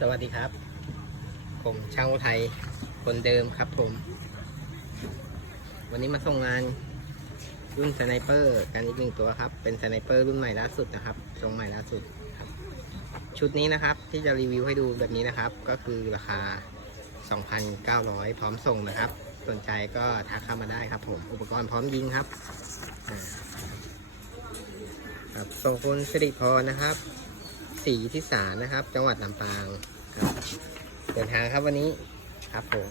สวัสดีครับ ผมช่างอุทัยคนเดิมครับผม วันนี้มาส่งงานรุ่นสไนเปอร์กันอีกหนึ่งตัวครับ เป็นสไนเปอร์รุ่นใหม่ล่าสุดนะครับทรงใหม่ล่าสุดครับ ชุดนี้นะครับที่จะรีวิวให้ดูแบบนี้นะครับ ก็คือราคา 2,900 พร้อมส่งนะครับ สนใจก็ทักเข้ามาได้ครับผม อุปกรณ์พร้อมยิงครับครับส่งคุณสิริพรนะครับ สีที่สานะครับ จังหวัดลำปาง เดินทางครับวันนี้ครับผม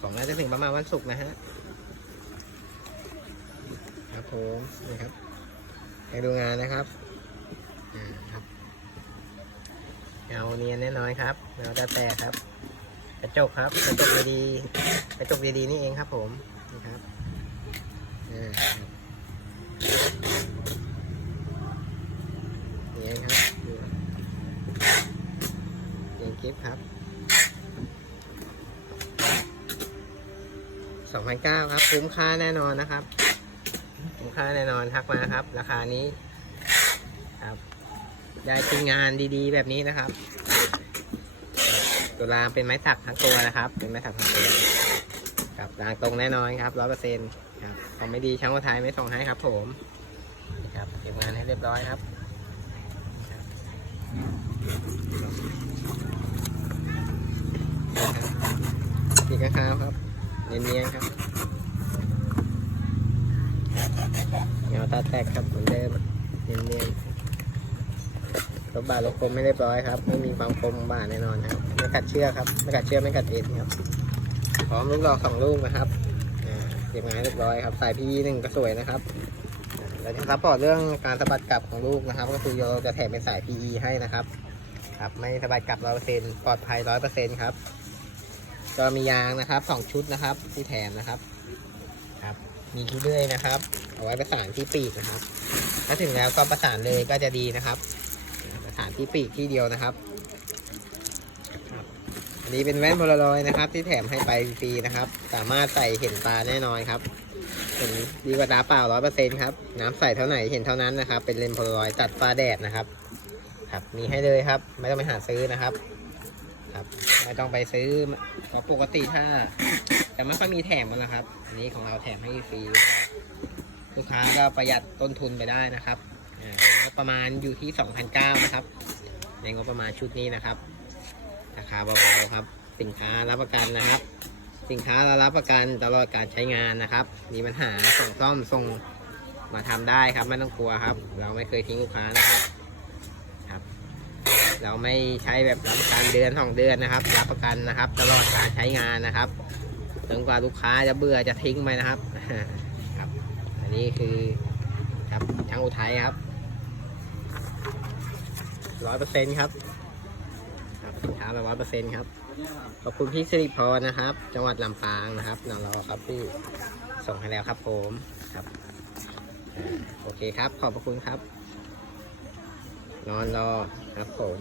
ของน่าจะถึงประมาณวันศุกร์นะฮะครับผมนี่ครับไปดูงานนะครับอ่าครับเงาเนียนแน่นอนครับเงาตาแตกครับ กระจกครับกระจกดีๆกระจกดีๆนี่เองครับผมนี่ครับอ่าครับนี่เองครับดูครับ เสียงครับ2,009ครับ คุ้มค่าแน่นอนนะครับ คุ้มค่าแน่นอนทักมาครับ ราคานี้ครับ ได้ทีมงานดีๆ แบบนี้นะครับตัวรางเป็นไม้สักทั้งตัวนะครับ เป็นไม้สักทั้งตัวครับรางตรงแน่นอนครับร้อยเปอร์เซ็นต์ครับของไม่ดีช่างวัไทยไม่ส่งให้ครับ ผมครับเก็บงานให้เรียบร้อยครับ สีขาวครับ เนียนๆครับ เงาตาแตกครับเหมือนเดิม เนียนๆลบบาลบคมไม่เรียบร้อยครับ ไม่มีความคมบาแน่นอนครับ ไม่กัดเชือกครับ ไม่กัดเชือกไม่กัดเอ็นครับ พร้อมลูกดอกสองลูกนะครับเก็บงานเรียบร้อยครับ สายพีหนึ่งก็สวยนะครับเราจะซัพพอร์ตเรื่องการสะบัดกลับของลูกนะครับ ก็คือเราจะแถมเป็นสาย PE ให้นะครับ ครับ ไม่สะบัดกลับร้อยเปอร์เซ็นต์ปลอดภัยร้อยเปอร์เซ็นต์ครับ ก็มียางนะครับสองชุดนะครับที่แถมนะครับ ครับ มีที่เลื่อยนะครับ เอาไว้ประสานที่ปีกนะครับ ถ้าถึงแล้วก็ประสานเลยก็จะดีนะครับ ประสานที่ปีกที่เดียวนะครับ อันนี้เป็นแว่นโพลารอยด์นะครับ ที่แถมให้ไปฟรีนะครับ สามารถใส่เห็นตาแน่นอนครับเห็นดีกว่าตาเปล่าร้อยเปอร์เซ็นต์ครับ น้ำใส่เท่าไหร่เห็นเท่านั้นนะครับ เป็นเลนส์โพลารอยด์ตัดฟ้าแดดนะครับ ครับ มีให้เลยครับ ไม่ต้องไปหาซื้อนะครับ ครับ ไม่ต้องไปซื้อเพราะปกติถ้าจะไม่ค่อยมีแถมกันนะครับ อันนี้ของเราแถมให้ฟรีลูกค้าก็ประหยัดต้นทุนไปได้นะครับงบประมาณอยู่ที่2,009นะครับ ในงบประมาณชุดนี้นะครับ ราคาเบาๆครับ สินค้ารับประกันนะครับ สินค้าเรารับประกันตลอดการใช้งานนะครับ มีปัญหาส่งซ่อมส่งมาทำได้ครับไม่ต้องกลัวครับ เราไม่เคยทิ้งลูกค้านะครับ เราไม่ใช้แบบรับประกันเดือนสองเดือนนะครับ รับประกันนะครับ ตลอดการใช้งานนะครับจนกว่าลูกค้าจะเบื่อจะทิ้งไปนะครับครับ อันนี้คือครับช่างอุทัยครับร้อยเปอร์เซ็นต์ครับครับสินค้าร้อยเปอร์เซ็นต์ครับขอบคุณพี่สิริพรนะครับ จังหวัดลำปางนะครับนารอครับพี่ส่งให้แล้วครับผมครับโอเคครับ ขอบพระคุณครับ นอนรอครับผม